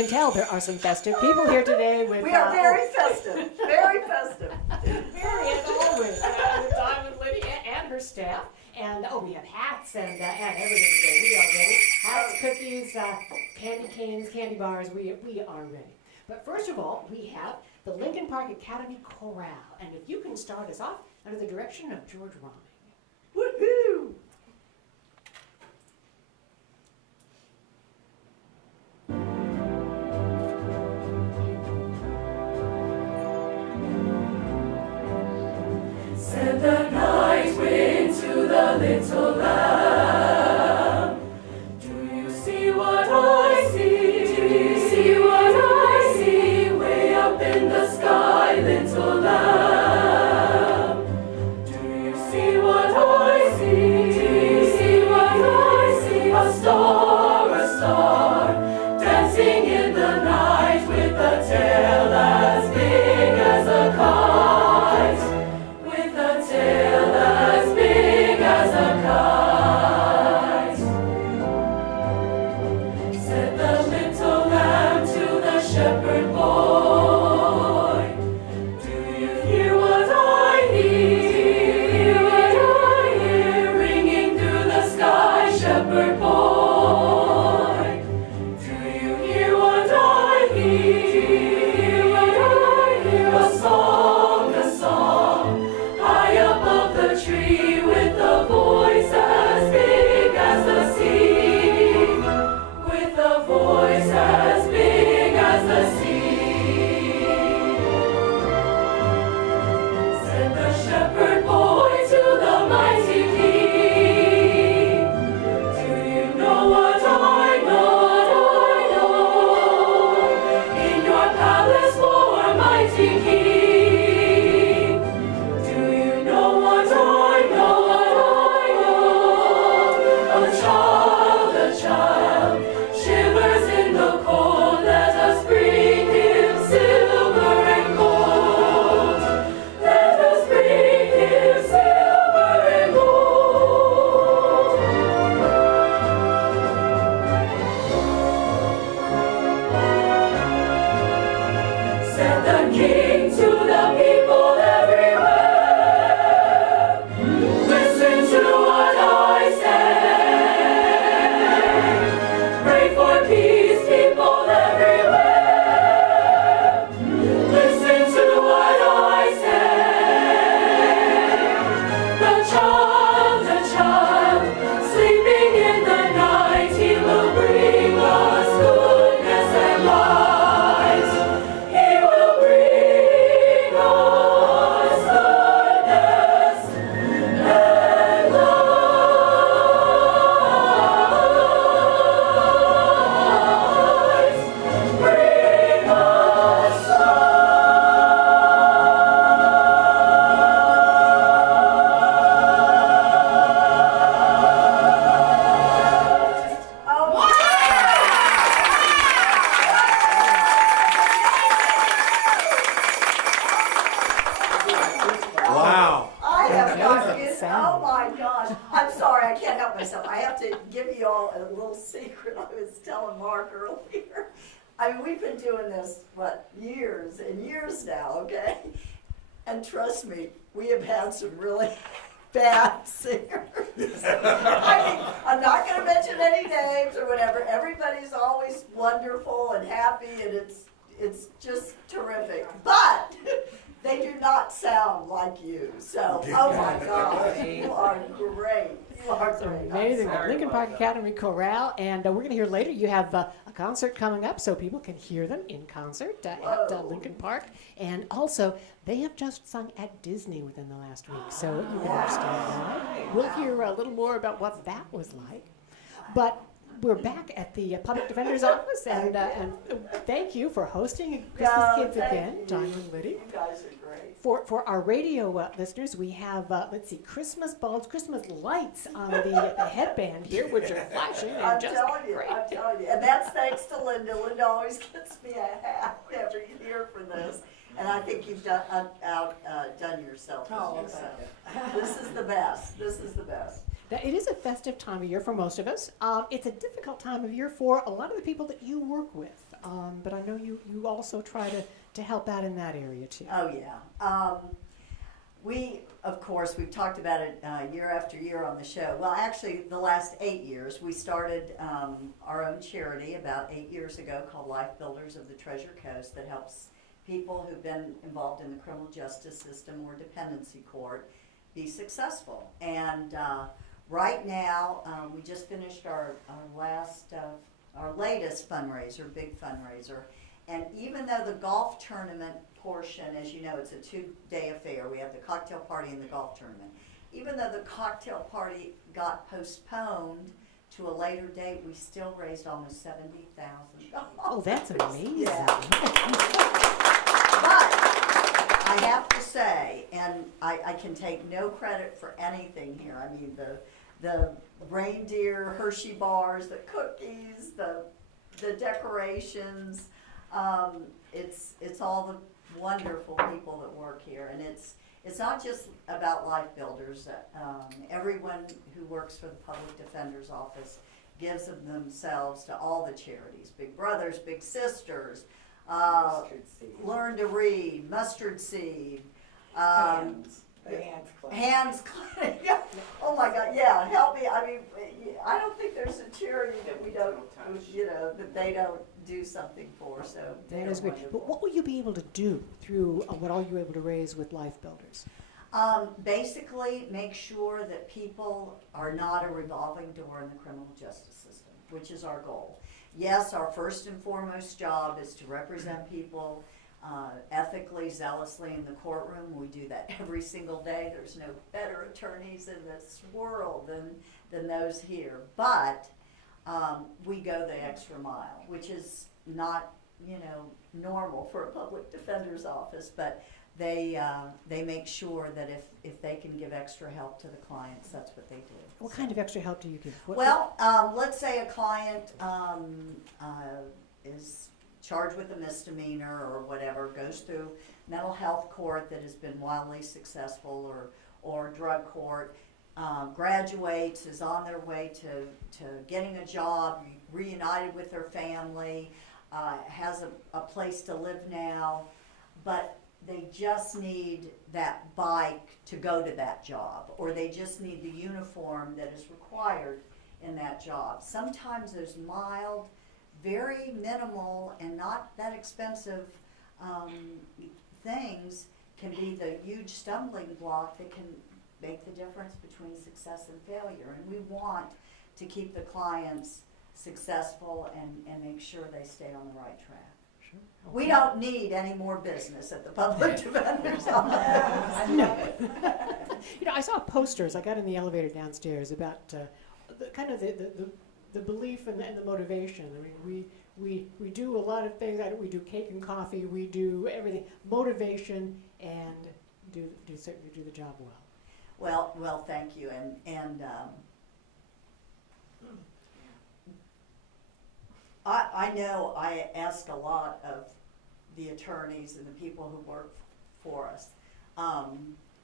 can tell, there are some festive people here today with... We are very festive, very festive. Very, as always, with Diamond Liddy and her staff. And, we have hats and everything today. We are ready. Hats, cookies, candy canes, candy bars. We are ready. But first of all, we have the Lincoln Park Academy Chorale. And if you can start us off under the direction of George Roming. Woohoo! Said the night wind to the little lamb, do you see what I see? Do you see what I see? Way up in the sky, little lamb. Do you see what I see? Do you see what I see? A star, dancing in the night with a tail as big as a kite. With a tail as big as a kite. Said the little lamb to the shepherd boy, do you hear what I hear? What I hear ringing through the sky, shepherd boy? Do you hear what I hear? What I hear? A song, high above the tree, with a voice as big as the sea. With a voice as big as the sea. Said the shepherd boy to the mighty king, do you know what I know? In your palace, for mighty king, do you know what I know? A child shivers in the cold. Let us bring him silver and gold. Let us bring him silver and gold. Said the king to the people everywhere, listen to what I say. Pray for peace, people everywhere. Listen to what I say. The child, sleeping in the night, he will bring us goodness and light. He will bring us goodness and light. Bring us Oh, Wow. I have got Amazing it. sound. Oh my gosh. I'm sorry, I can't help myself. I have to give you all a little secret I was telling Mark earlier. I mean, we've been doing this, years and years now, okay? And trust me, we have had some really bad singers. I mean, I'm not going to mention any names or whatever. Everybody's always wonderful and happy, and it's just terrific. But they do not sound like you. So, oh my gosh, you are great. You are great. Amazing. I'm The sorry. Lincoln Park Academy Chorale. And we're going to hear later, you have a concert coming up so people can hear them in concert at Whoa. Lincoln Park. And also, they have just sung at Disney within the last week. So you Yeah. understand that. We'll hear a little more about what that was like. But we're back at the Public Defender's Office. And thank you for hosting Christmas No, Kids thank again, you. Diamond and Liddy. You guys are great. For our radio listeners, we have, let's see, Christmas bulbs, Christmas lights on the headband here, which are flashing and I'm just telling you, great. I'm telling you. And that's thanks to Linda. Linda always gets me a hat every year for this. And I think you've done yourself. Oh, this year, so. This is the best. This is the best. Now, it is a festive time of year for most of us. It's a difficult time of year for a lot of the people that you work with. but I know you also try to help out in that area too. Oh, yeah. Of course, we've talked about it year after year on the show. Well, actually, the last 8 years, we started our own charity about 8 years ago called Life Builders of the Treasure Coast that helps people who've been involved in the criminal justice system or dependency court be successful. And right now, we just finished our latest fundraiser, big fundraiser. And even though the golf tournament portion, as you know, it's a 2-day affair. We have the cocktail party and the golf tournament. Even though the cocktail party got postponed to a later date, we still raised almost $70,000. Oh, that's amazing. Yeah. But I have to say, and I can take no credit for anything here. I mean, the reindeer Hershey bars, the cookies, the decorations. It's all the wonderful people that work here, and it's not just about Life Builders. Everyone who works for the Public Defender's Office gives of themselves to all the charities: Big Brothers, Big Sisters, Learn to Read, Mustard Seed, Hands Clinic. Oh my God, yeah, help me. I mean, I don't think there's a charity that we don't, that they don't do something for. So That is great. But what will you be able to do through what all you were able to raise with Life Builders? Basically, make sure that people are not a revolving door in the criminal justice system, which is our goal. Yes, our first and foremost job is to represent people ethically, zealously in the courtroom. We do that every single day. There's no better attorneys in this world than those here. But we go the extra mile, which is not, normal for a public defender's office, but they make sure that if they can give extra help to the clients, that's what they do. What kind of extra help do you give? Let's say a client is charged with a misdemeanor or whatever, goes through mental health court that has been wildly successful, or drug court, graduates, is on their way to getting a job, reunited with their family, has a place to live now, but they just need that bike to go to that job, or they just need the uniform that is required in that job. Sometimes those mild, very minimal and not that expensive things can be the huge stumbling block that can make the difference between success and failure. And we want to keep the clients successful and make sure they stay on the right track. Sure. We don't need any more business at the Public Defender's Office. No. I saw posters. I got in the elevator downstairs about the belief and the motivation. I mean, we do a lot of things. We do cake and coffee. We do everything. Motivation and do the job well. Well, thank you. And I know I ask a lot of the attorneys and the people who work for us,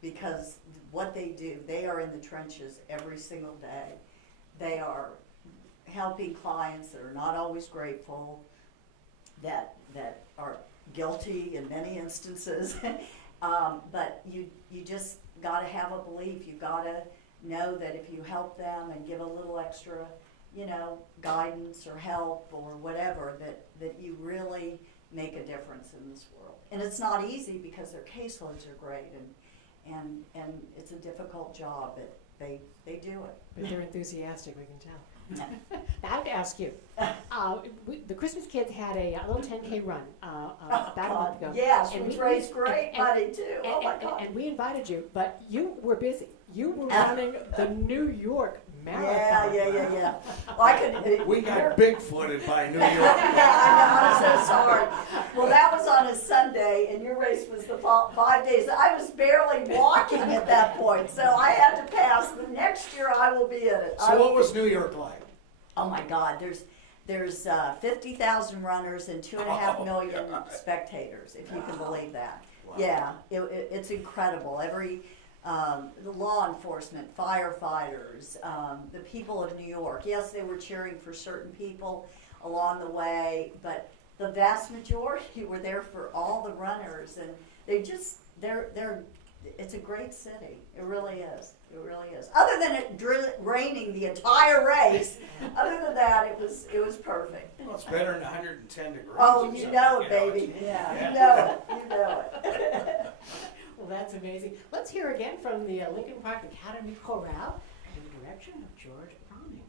because what they do, they are in the trenches every single day. They are helping clients that are not always grateful, that are guilty in many instances. But you just got to have a belief. You got to know that if you help them and give a little extra, guidance or help or whatever, that you really make a difference in this world. And it's not easy because their caseloads are great and it's a difficult job, but they do it. But they're enthusiastic, we can tell. I have to ask you, the Christmas Kids had a little 10K run about a month ago. Yes, and we raised great money too. Oh my God. And we invited you, but you were busy. You were running the New York Marathon. Yeah. Well, I could. We got Bigfooted by New York. Yeah, I know. I'm so sorry. Well, that was on a Sunday, and your race was the 5 days. I was barely walking at that point, so I had to pass. The next year, I will be in it. So what was New York like? Oh my God, there's 50,000 runners and 2.5 million spectators, if you can believe that. Wow. Yeah, it's incredible. The law enforcement, firefighters, the people of New York. Yes, they were cheering for certain people along the way, but the vast majority were there for all the runners, and it's a great city. It really is. It really is. Other than it raining the entire race, other than that, it was perfect. Well, it's better than 110 degrees. Oh, or you something, know it, baby. Yeah. You know it. You know it. Well, that's amazing. Let's hear again from the Lincoln Park Academy Chorale in the direction of George Browning.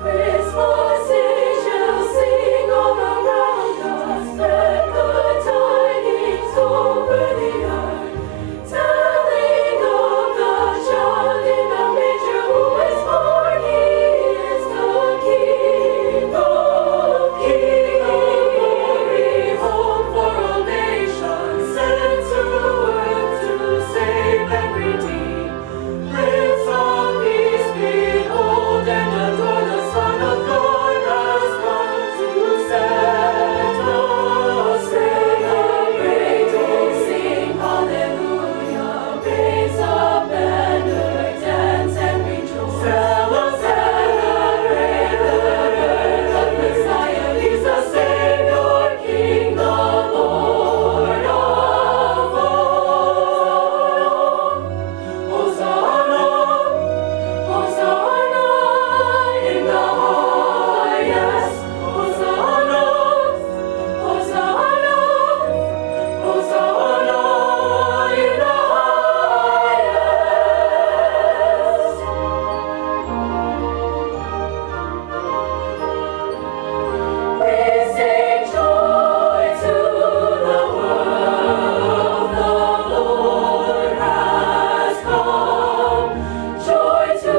Christmas angels sing all around us, spread good tidings over the earth, telling of the child in a manger who is born. He is the King of glory, hope for all nations, sent to earth to save and redeem. Prince of Peace, behold and adore, the Son of God has come to set us celebrate. Oh, sing hallelujah, raise a banner, dance and rejoice. Celebrate the birth of Messiah. He's the Savior, King, the Lord of all. Hosanna, Hosanna in the highest. Hosanna, Hosanna, Hosanna in the highest. We sing joy to the world, the Lord has come. Joy to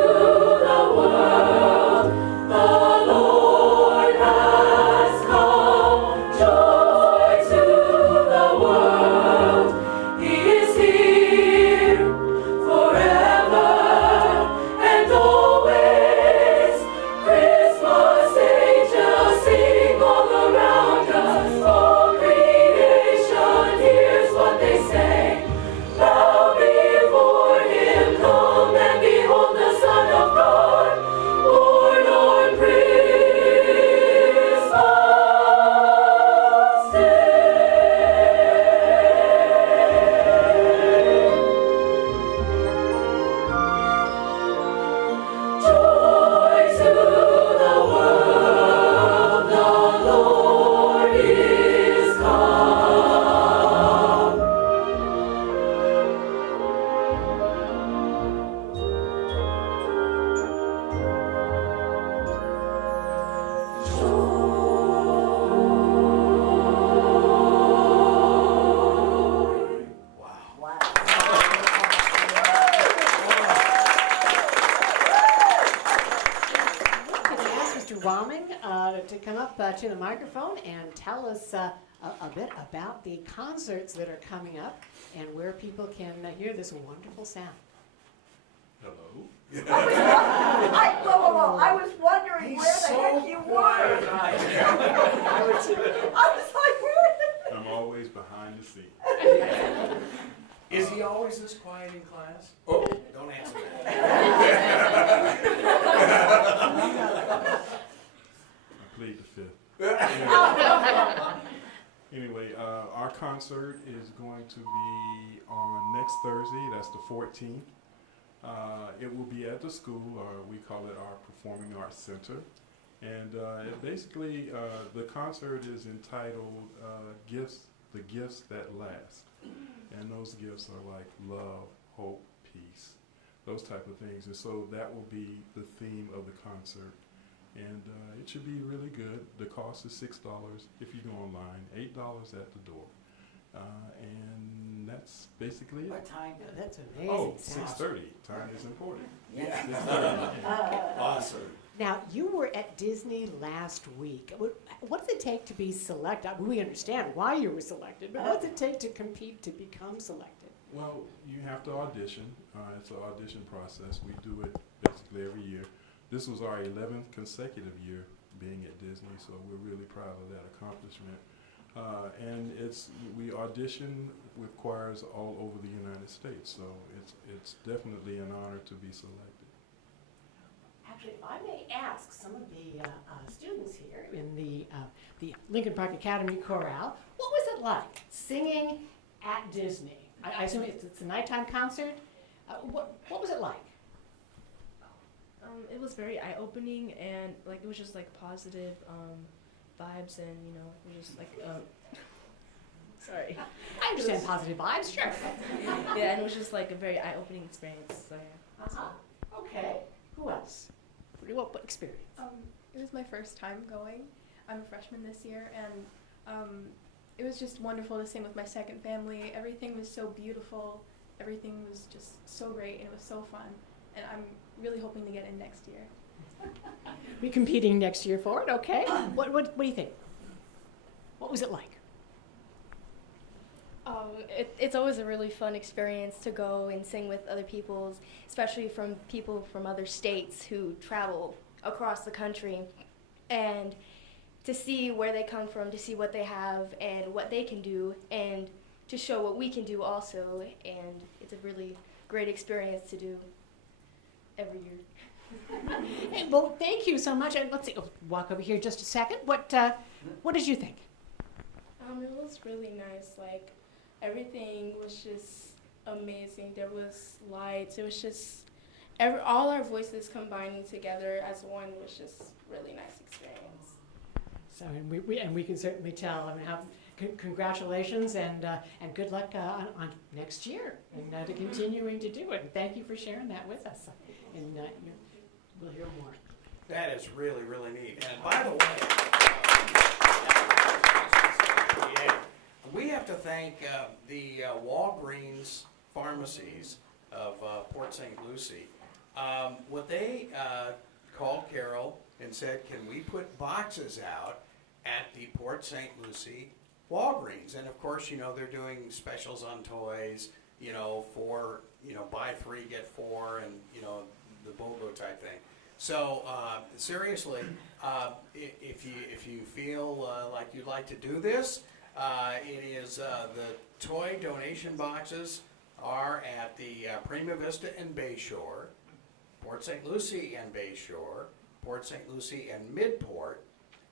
the world, the Lord has come. Joy to the world, He is here forever and always. Christmas angels sing all around us. All creation hears what they say. Bow before Him, come and behold the Son of God, born on Christmas Day. Joy to the world, the Lord is come. Wow. Can I ask Mr. Ramming to come up to the microphone and tell us a bit about the concerts that are coming up and where people can hear this wonderful sound? Hello. Whoa. I was wondering where the heck you were. I was like, where? I'm always behind the scenes. Is he always this quiet in class? Oh, don't answer that. I plead the fifth. Anyway, our concert is going to be on next Thursday. That's the 14th. It will be at the school, or we call it our Performing Arts Center. And basically, the concert is entitled The Gifts That Last. And those gifts are like love, hope, peace, those type of things. And so that will be the theme of the concert. And it should be really good. The cost is $6 if you go online, $8 at the door. And that's basically it. What time? That's amazing. Oh, sound. 6:30. Time is important. Yes. 6:30. Awesome. Now, you were at Disney last week. What does it take to be selected? We understand why you were selected, but what does it take to compete to become selected? Well, you have to audition. It's an audition process. We do it basically every year. This was our 11th consecutive year being at Disney, so we're really proud of that accomplishment. And we audition with choirs all over the United States, so it's definitely an honor to be selected. Actually, if I may ask some of the students here in the Lincoln Park Academy Chorale, what was it like singing at Disney? I assume it's a nighttime concert. What was it like? It was very eye-opening, and like it was just like positive vibes, and you know, it was just like sorry. I understand positive vibes, sure. Yeah, and it was just like a very eye-opening experience. So yeah. Uh-huh. Okay. Who else? What experience? It was my first time going. I'm a freshman this year, and it was just wonderful to sing with my second family. Everything was so beautiful. Everything was just so great, and it was so fun. And I'm really hoping to get in next year. We're competing next year for it, okay? What do you think? What was it like? It's always a really fun experience to go and sing with other people, especially from people from other states who travel across the country, and to see where they come from, to see what they have and what they can do, and to show what we can do also. And it's a really great experience to do every year. Hey, well, thank you so much. And let's see, walk over here just a second. What did you think? It was really nice. Like, everything was just amazing. There was lights. It was just all our voices combining together as one was just really nice experience. So, and we can certainly tell. I mean, congratulations and good luck on next year and to continuing to do it. And thank you for sharing that with us. And we'll hear more. That is really, really neat. And by the way, yeah, we have to thank the Walgreens pharmacies of Port St. Lucie. What they called Carol and said, can we put boxes out at the Port St. Lucie Walgreens? And of course, you know, they're doing specials on toys, you know, for, you know, buy 3, get 4, and, you know, the BOGO type thing. So seriously, if you feel like you'd like to do this, it is the toy donation boxes are at the Prima Vista and Bayshore, Port St. Lucie and Bayshore, Port St. Lucie and Midport,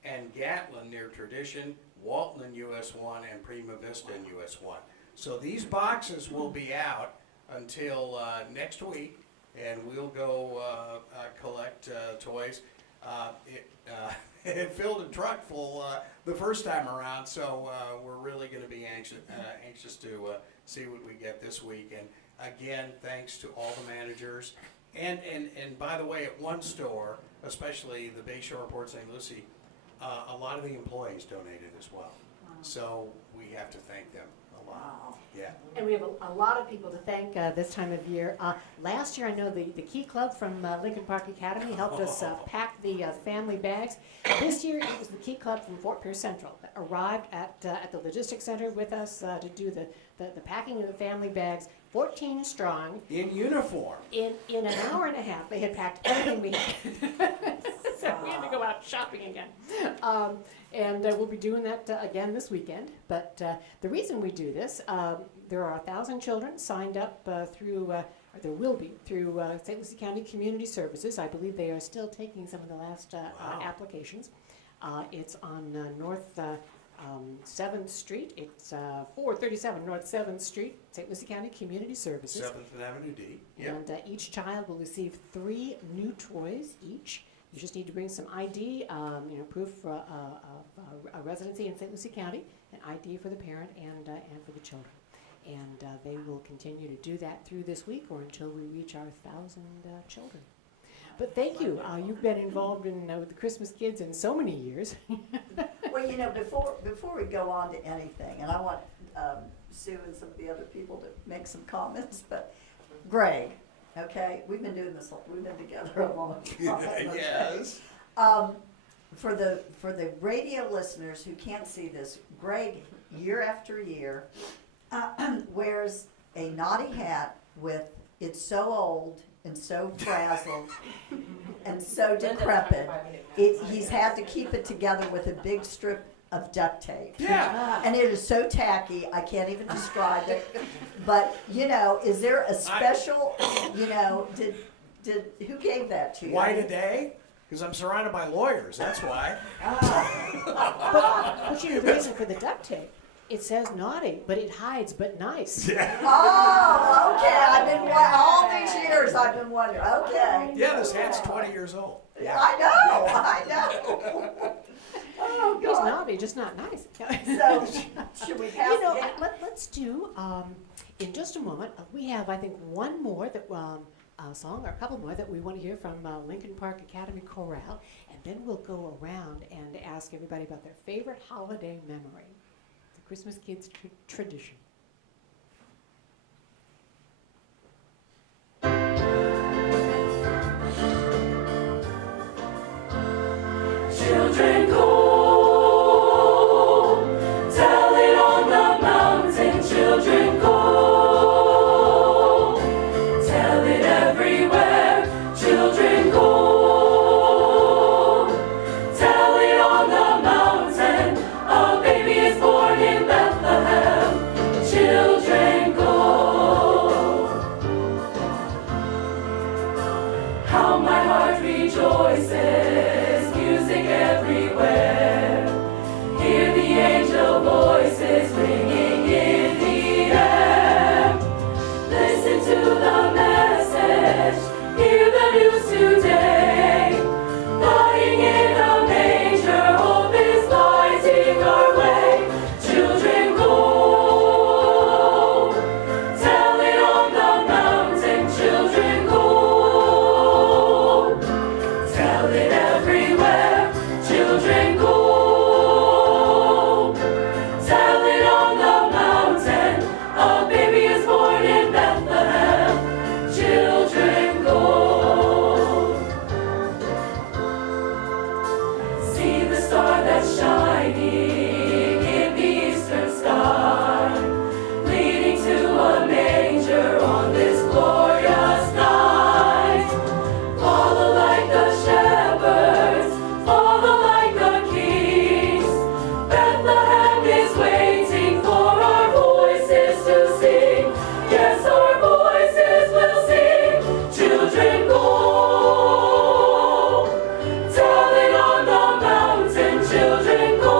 and Gatlin near Tradition, Walton and US 1, and Prima Vista and US 1. So these boxes will be out until next week, and we'll go collect toys. It filled a truck full the first time around, so we're really going to be anxious to see what we get this week. And again, thanks to all the managers. And by the way, at one store, especially the Bayshore Port St. Lucie, a lot of the employees donated as well. Wow. So we have to thank them a lot. Wow. Yeah. And we have a lot of people to thank this time of year. Last year, I know the Key Club from Lincoln Park Academy helped us pack the family bags. This year, it was the Key Club from Fort Pierce Central that arrived at the Logistics Center with us to do the packing of the family bags. 14 strong. In uniform. In an hour and a half, they had packed everything we had. So we had to go out shopping again. And we'll be doing that again this weekend. But the reason we do this, there are 1,000 children signed up through, or there will be, through St. Lucie County Community Services. I believe they are still taking some of the last applications. It's on North 7th Street. It's 437 North 7th Street, St. Lucie County Community Services. 7th Avenue D. Yep. And each child will receive 3 new toys each. You just need to bring some ID, proof for a residency in St. Lucie County, an ID for the parent and for the children. And they will continue to do that through this week or until we reach our 1,000 children. But thank you. You've been involved in with the Christmas Kids in so many years. Well, you know, before we go on to anything, and I want Sue and some of the other people to make some comments, but Greg, okay, we've been doing this, we've been together a long time. Okay? Yes. For the radio listeners who can't see this, Greg, year after year, wears a naughty hat with, it's so old and so frazzled and so decrepit. He's had to keep it together with a big strip of duct tape. Yeah. And it is so tacky, I can't even describe it. But, you know, is there a special, you know, who gave that to you? Why today? Because I'm surrounded by lawyers, that's why. But you know, the reason for the duct tape, it says naughty, but it hides but nice. Oh, okay, I've been, all these years I've been wondering, okay. Yeah, this hat's 20 years old. I know. Oh, He's God. naughty, just not nice. So, should we pass You know, it? let's do, in just a moment, we have, I think, one more that, song, or a couple more that we want to hear from Lincoln Park Academy Chorale, and then we'll go around and ask everybody about their favorite holiday memory, the Christmas Kids tradition. Children go, tell it on the mountain. Children go, tell it everywhere. Children go, tell it on the mountain. A baby is born in Bethlehem. Children go, how my heart rejoices. Everywhere, hear the angel voices ringing in the air. Listen to the message, hear the news today. Lying in a manger, hope is lighting our way. Children go, tell it on the mountain. Children go, tell it everywhere. Children go, tell it on the mountain. A baby is born in Bethlehem. Children go, see the star that's shining in the eastern sky, leading to a manger on this glorious night. Follow like the shepherds, follow like the kings. Bethlehem is waiting for our voices to sing. Yes, our voices will sing. Children go, tell it on the mountain. Children go,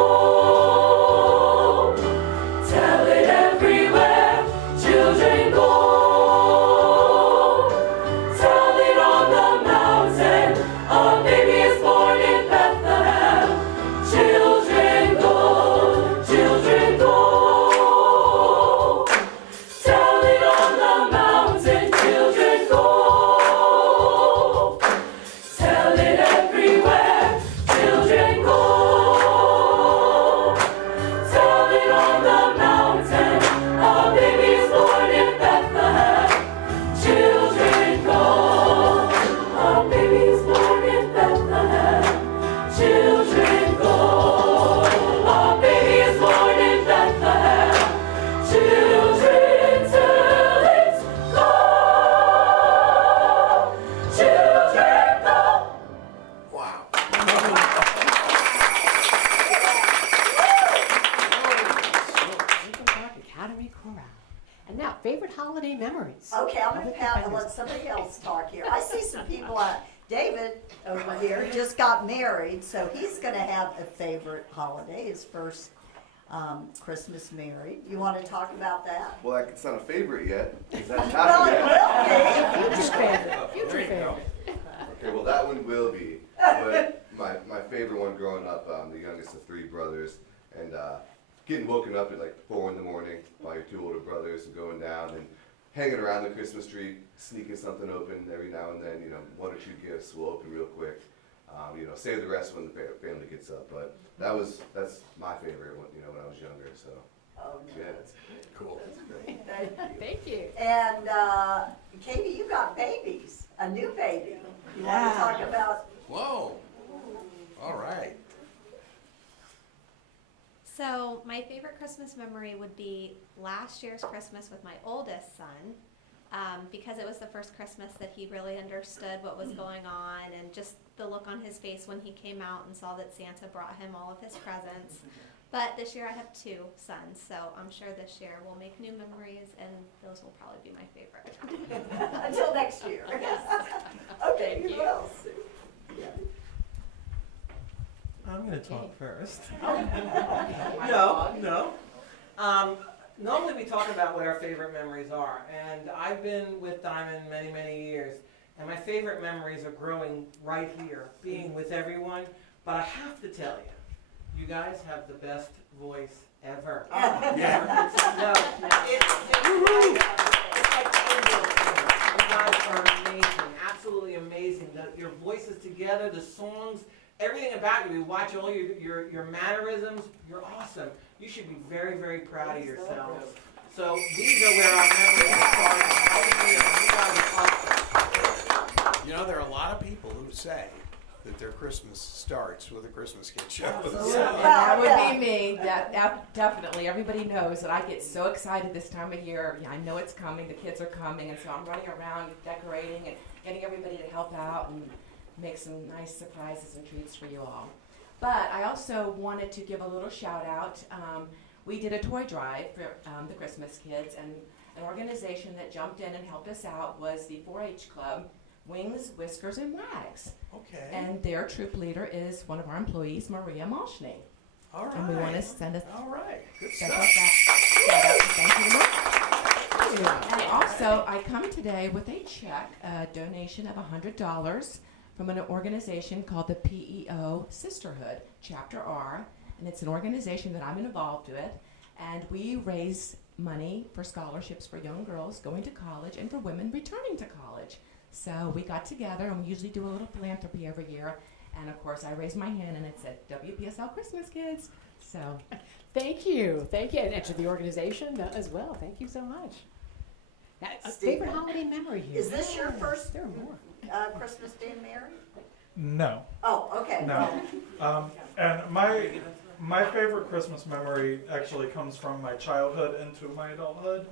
tell it everywhere. Children go, tell it on the mountain. A baby is born in Bethlehem. Children go, children go. Tell it on the mountain. Children go, tell it everywhere. Children go, tell it on the mountain. A baby is born in Bethlehem. Children go, a baby is born in Bethlehem. Children go, a baby is born in Bethlehem. Children, tell it, go. Children, go. Wow. Lincoln Park Academy Chorale. And now, favorite holiday memories. Okay, I'm gonna pass and let somebody else talk here. I see some people, David over here just got married, so he's gonna have a favorite holiday, his first Christmas married. You wanna talk about that? Well, it's not a favorite yet. It's not Well, happened it will be. Future favorite. There Future you go. favorite. Okay, well, that one will be. But my favorite one growing up, the youngest of three brothers, and getting woken up at like 4 in the morning by your two older brothers and going down and hanging around the Christmas tree, sneaking something open every now and then. You know, 1 or 2 gifts will open real quick. You know, save the rest when the family gets up. But that's my favorite one. You know, when I was younger. So Oh, no, yeah. that's good. Cool. That's great. Thank you. Thank you. And Katie, you got babies, a new baby. You wanna talk about? Whoa. All right. So my favorite Christmas memory would be last year's Christmas with my oldest son, because it was the first Christmas that he really understood what was going on, and just the look on his face when he came out and saw that Santa brought him all of his presents. But this year I have 2 sons, so I'm sure this year we'll make new memories, and those will probably be my favorite. Until next year. Okay, who else? Yeah. I'm going to talk first. No. Normally we talk about what our favorite memories are, and I've been with Diamond many, many years, and my favorite memories are growing right here, being with everyone. But I have to tell you, you guys have the best voice ever. Yeah. It's like angels. You guys are amazing, absolutely amazing. Your voices together, the songs, everything about you. We watch all your mannerisms. You're awesome. You should be very, very proud of yourselves. So these are where our memories started. You guys are awesome. You know, there are a lot of people who say that their Christmas starts with a Christmas Kid show. That would be me. That definitely. Everybody knows that I get so excited this time of year. I know it's coming. The kids are coming, and so I'm running around decorating and getting everybody to help out and make some nice surprises and treats for you all. But I also wanted to give a little shout out. We did a toy drive for the Christmas Kids, and an organization that jumped in and helped us out was the 4-H Club, Wings, Whiskers, and Wags. Okay. And their troop leader is one of our employees, Maria Malshney. All right. And we want to send a All right. Good send stuff. us that. Thank you, Maria. And also, I come today with a check, a donation of $100 from an organization called the PEO Sisterhood, Chapter R. And it's an organization that I'm involved with. And we raise money for scholarships for young girls going to college and for women returning to college. So we got together, and we usually do a little philanthropy every year. And of course, I raised my hand, and it said WPSL Christmas Kids. So Thank you, and to the organization as well. Thank you so much. Now, a favorite holiday memory here. Is this your first There are more. Christmas being married? No. Oh, okay. No. And my favorite Christmas memory actually comes from my childhood into my adulthood.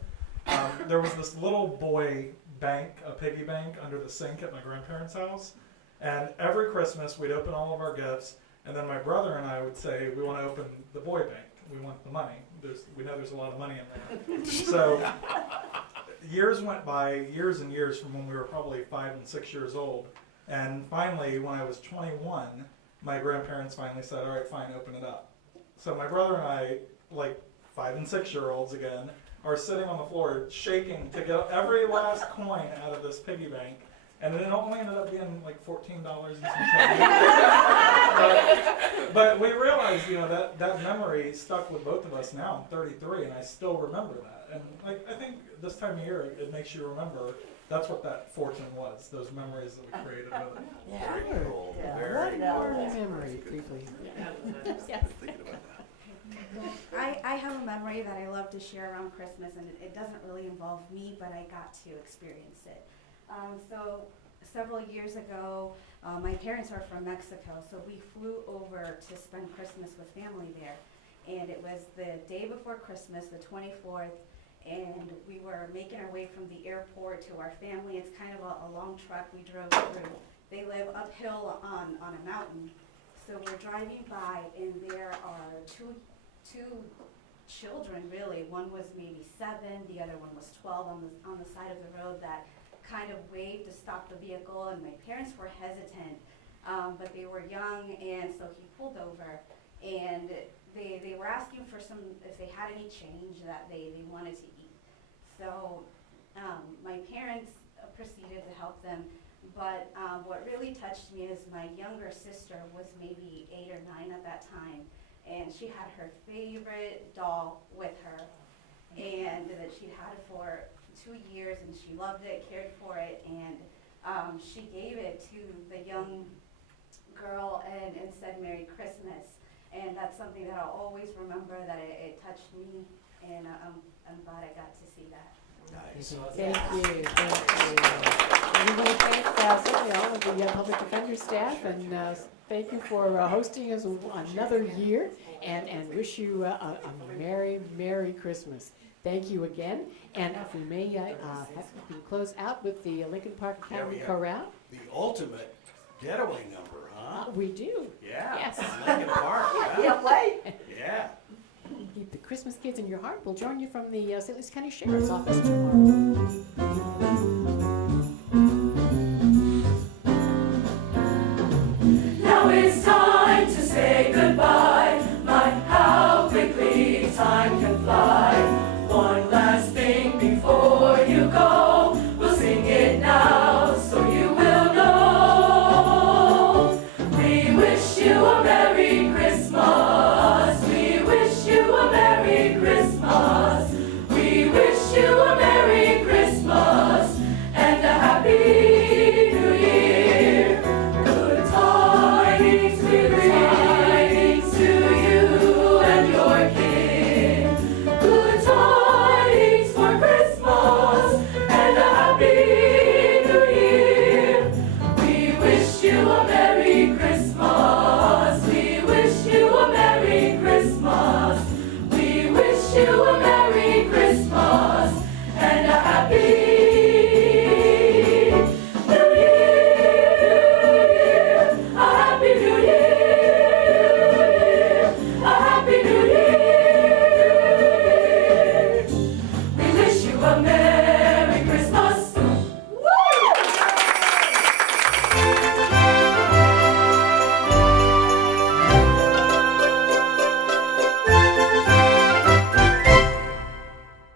There was this little boy bank, a piggy bank, under the sink at my grandparents' house. And every Christmas, we'd open all of our gifts, and then my brother and I would say, we want to open the boy bank. We want the money. We know there's a lot of money in there. So years went by, years and years, from when we were probably 5 and 6 years old. And finally, when I was 21, my grandparents finally said, all right, fine, open it up. So my brother and I, like 5 and 6 year olds again, are sitting on the floor shaking to get every last coin out of this piggy bank. And it only ended up being like $14 and some change. But we realized, that memory stuck with both of us now. I'm 33, and I still remember that. And I think this time of year, it makes you remember that's what that fortune was, those memories that we created with it. Yeah. Very cool. Yeah. Very One memory, briefly. Yes. Thinking about that. I have a memory that I love to share around Christmas, and it doesn't really involve me, but I got to experience it. So several years ago, my parents are from Mexico, so we flew over to spend Christmas with family there. And it was the day before Christmas, the 24th, and we were making our way from the airport to our family. It's kind of a long trek we drove through. They live uphill on a mountain. So we're driving by, and there are two children, really. One was maybe 7, the other one was 12 on the side of the road that kind of waved to stop the vehicle, and my parents were hesitant, but they were young, and so he pulled over, and they were asking for if they had any change that they wanted to eat. So my parents proceeded to help them, but what really touched me is my younger sister was maybe 8 or 9 at that time, and she had her favorite doll with her, and that she'd had it for 2 years, and she loved it, cared for it, and she gave it to the young girl and said Merry Christmas. And that's something that I'll always remember, that it touched me, and I'm glad I got to see that. Nice. Thank you. And we want to thank certainly all of the public defender staff and Thank you for hosting us another year, and wish you a Merry, Merry Christmas. Thank you again. And if we may have we close out with the Lincoln Park Academy Chorale. The ultimate getaway number, huh? We do. Yeah. Yes. Lincoln Park. Can't Yeah. wait. Yeah. Keep the Christmas kids in your heart. We'll join you from the St. Lucie County Sheriff's Office tomorrow.